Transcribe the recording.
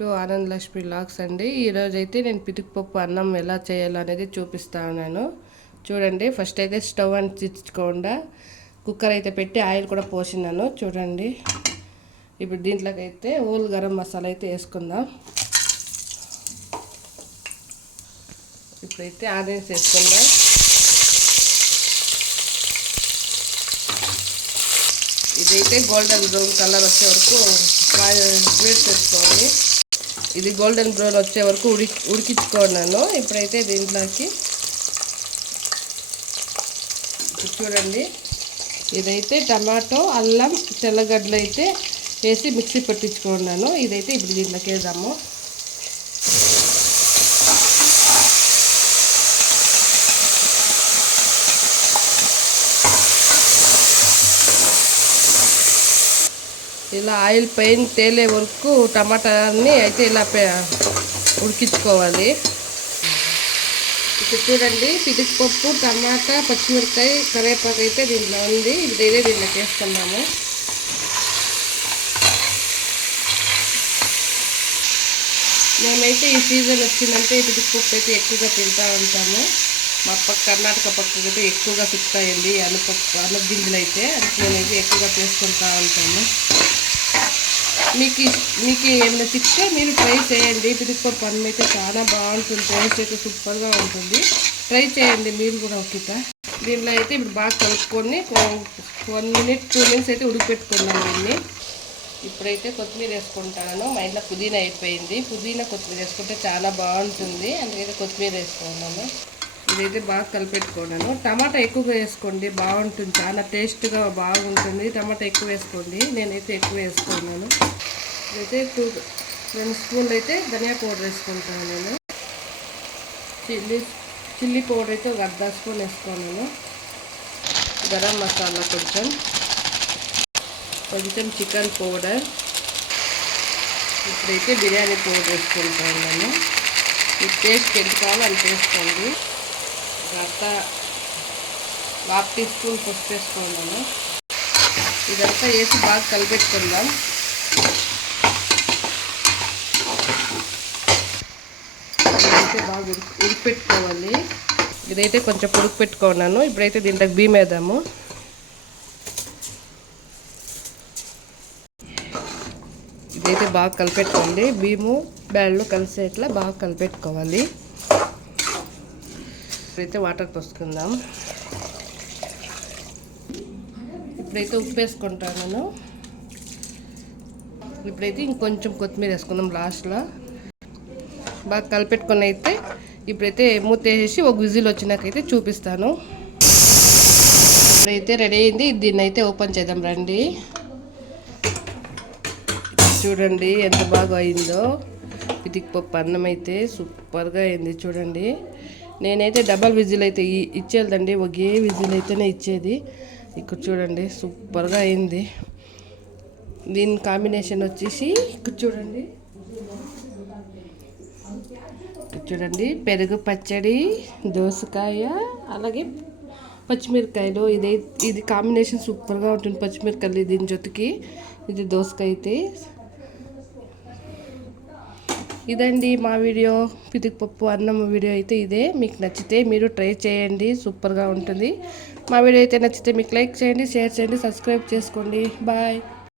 To Anand Lakshmi lakhs అండి. ఈరోజు అయితే నేను పితుకుపప్పు అన్నం ఎలా చేయాలో అనేది చూపిస్తాను. చూడండి, ఫస్ట్ అయితే స్టవ్ అంటించకుండా కుక్కర్ అయితే పెట్టి ఆయిల్ కూడా పోసినాను. చూడండి, ఇప్పుడు దీంట్లోకి అయితే హోల్ గరం మసాలా అయితే వేసుకుందాం. ఇప్పుడైతే ఆనియన్స్ వేసుకుందాం. ఇదైతే గోల్డెన్ బ్రౌన్ కలర్ వచ్చే వరకు వేడి చేసుకోవాలి. ఇది గోల్డెన్ బ్రౌన్ వచ్చే వరకు ఉడికించుకున్నాను. ఇప్పుడైతే దీంట్లోకి చూడండి, ఇదైతే టమాటో, అల్లం, తెల్లగడ్డలు అయితే వేసి మిక్సీ పట్టించుకున్నాను. ఇదైతే ఇప్పుడు దీంట్లోకి వేద్దాము. ఇలా ఆయిల్ పైన తేలే వరకు టమాటాని అయితే ఇలా ఉడికించుకోవాలి. ఇప్పుడు చూడండి, పితుకుపప్పు, టమాటా, పచ్చిమిరపకాయ, కరివేపాకు అయితే దీంట్లో ఉంది. ఇదైతే దీంట్లోకి వేస్తున్నాము. మేమైతే ఈ సీజన్ వచ్చిందంటే పితుకుపప్పు అయితే ఎక్కువగా తింటూ ఉంటాము. మా కర్ణాటక పక్కకి అయితే ఎక్కువగా సిక్కుతాయండి అనప గింజలు అయితే. అది నేనైతే ఎక్కువగా చేసుకుంటూ ఉంటాను. మీకు ఏమైనా సిక్తే మీరు ట్రై చేయండి. పితుకుపప్పు అన్నం అయితే చాలా బాగుంటుంది. టేస్ట్ అయితే సూపర్గా ఉంటుంది. ట్రై చేయండి మీరు కూడా ఒకట. దీంట్లో అయితే ఇప్పుడు బాగా కలుపుకొని 1 minute 2 minutes అయితే ఉడికిపెట్టుకున్నాను దీన్ని. ఇప్పుడైతే కొత్తిమీర వేసుకుంటాను. మా ఇంట్లో పుదీనా అయిపోయింది. పుదీనా కొత్తిమీర వేసుకుంటే చాలా బాగుంటుంది. అందుకైతే కొత్తిమీర వేసుకున్నాను. ఇదైతే బాగా కలిపెట్టుకున్నాను. టమాటా ఎక్కువగా వేసుకోండి, బాగుంటుంది. చాలా టేస్ట్గా బాగుంటుంది. టమాటా ఎక్కువ వేసుకోండి. నేనైతే ఎక్కువ వేసుకున్నాను. ఇదైతే 2 స్పూన్లు అయితే ధనియా పౌడర్ వేసుకుంటాను. నేను చిల్లీ పౌడర్ అయితే ఒక 1/2 స్పూన్ వేసుకున్నాను. గరం మసాలా కొంచెం చికెన్ పౌడర్. ఇప్పుడైతే బిర్యానీ పౌడర్ వేసుకుంటాను. నేను ఈ టేస్ట్ ఎంత కావాలో అంత వేసుకోండి. 1/2 టీ స్పూన్ పసుపు వేసుకున్నాను. ఇదంతా వేసి బాగా కలిపెట్టుకుందాం. ఇదైతే బాగా ఉడికిపెట్టుకోవాలి. ఇదైతే కొంచెం ఉడికిపెట్టుకున్నాను. ఇప్పుడైతే దీంట్లోకి బియ్యం వేద్దాము. ఇదైతే బాగా కలిపెట్టుకోండి. బియ్యము బ్యాళ్ళు కలిసేట్లా బాగా కలిపెట్టుకోవాలి. ఇప్పుడైతే వాటర్ పోసుకుందాం. ఇప్పుడైతే ఉప్పు వేసుకుంటాను. ఇప్పుడైతే ఇంకొంచెం కొత్తిమీర వేసుకుందాం లాస్ట్లో. బాగా కలిపెట్టుకొని అయితే ఇప్పుడైతే మూత వేసేసి ఒక విజిల్ వచ్చినాకైతే చూపిస్తాను. ఇప్పుడైతే రెడీ అయింది. దీన్ని అయితే ఓపెన్ చేద్దాం రండి. చూడండి ఎంత బాగా అయిందో. పితుకుపప్పు అన్నం అయితే సూపర్గా అయింది. చూడండి, నేనైతే డబల్ విజిల్ అయితే ఇచ్చేదండి. ఒకే విజిల్ అయితేనే ఇచ్చేది. ఇక్కడ చూడండి సూపర్గా అయింది. దీని కాంబినేషన్ వచ్చేసి ఇక్కడ చూడండి పెరుగు పచ్చడి, దోసకాయ, అలాగే పచ్చిమిరకాయలు. ఇది కాంబినేషన్ సూపర్గా ఉంటుంది. పచ్చిమిరకాయలు దీని జొతికి ఇది దోసకాయ అయితే. ఇదండి మా వీడియో. పితుకుపప్పు అన్నం వీడియో అయితే ఇదే. మీకు నచ్చితే మీరు ట్రై చేయండి, సూపర్గా ఉంటుంది. మా వీడియో అయితే నచ్చితే మీకు లైక్ చేయండి, షేర్ చేయండి, సబ్స్క్రైబ్ చేసుకోండి. బాయ్.